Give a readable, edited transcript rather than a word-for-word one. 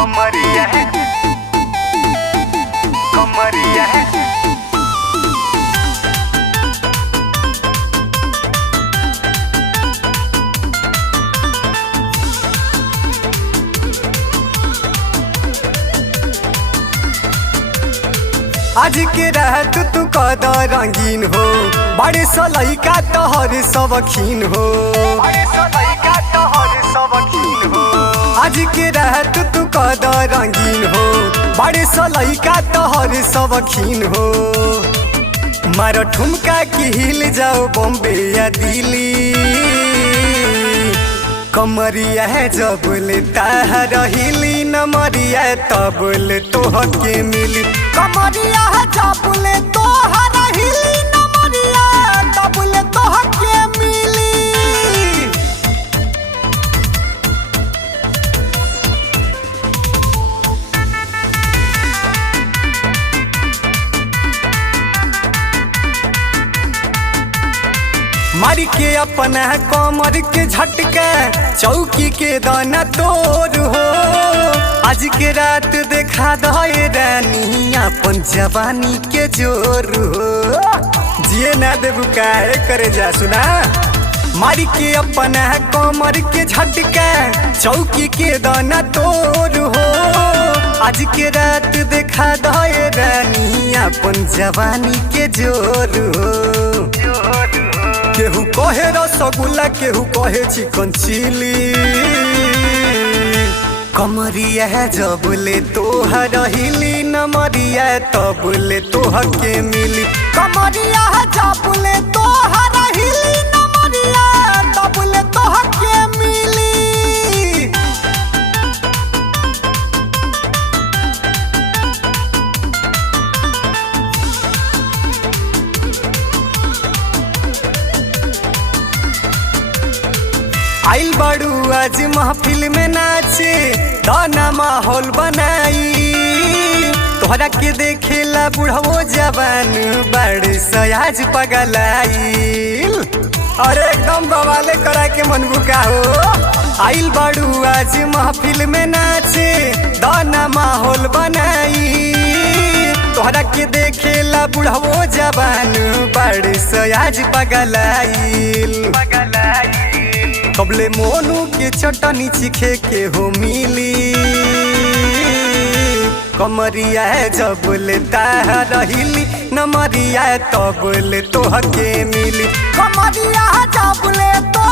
कमरिया है कमरिया है। आज के रात तू कदा रंगीन हो, बड़े सलई का तोहर सबखीन हो, बड़े सलई का तोहर सबखीन हो। आज के रात तू कदा रंगीन हो, बड़े सलई का तोहर सबखीन हो। मारो ठुमका की हिल जाओ बॉम्बे या दिल्ली, कमरिया है जबले ताहर हिली नमरिया तबले तोहके मिली। कमरिया है जबले तोहर हिली नमरिया तबले तोहके मिली। मारी के अपना कमर के झटका चौकी के दाना तोर हो। आज के रात देखा दे रानी अपन जवानी के जोर हो। जिए ना देबू काहे करे जा सुना। मारी के अपना कमर के झटका चौकी के दाना तोर हो। आज के रात देखा दे रानी अपन जवानी के जोर हो। केहू कहे रसगुल्ला केहू कहे चिकन चिली, कमरिया है जबले तोहर हिली नमरिया तबले तोहके मिली। कमरिया है जबले तोहर हिली नमरिया तबले तोहके मिली। आइल बाड़ू आज महफिल में नाचे दाना माहौल बनाई। तोहरा के देखेला बुढ़ाओ जवान बड़े सयाज पगलाइल। अरे एकदम बवाले करा के मनबू का हो। आइल बाड़ू आज महफिल में नाचे दाना माहौल बनाई। तोहरा के देखेला बुढ़ाओ जवान बड़े सयाज पगलाइल। कबले मोनू के चटनी चिखे के हो मिली। कमरिया है जबले ताहर हिली नमरिया तबले तोहके मिली। कमरिया है जबले तो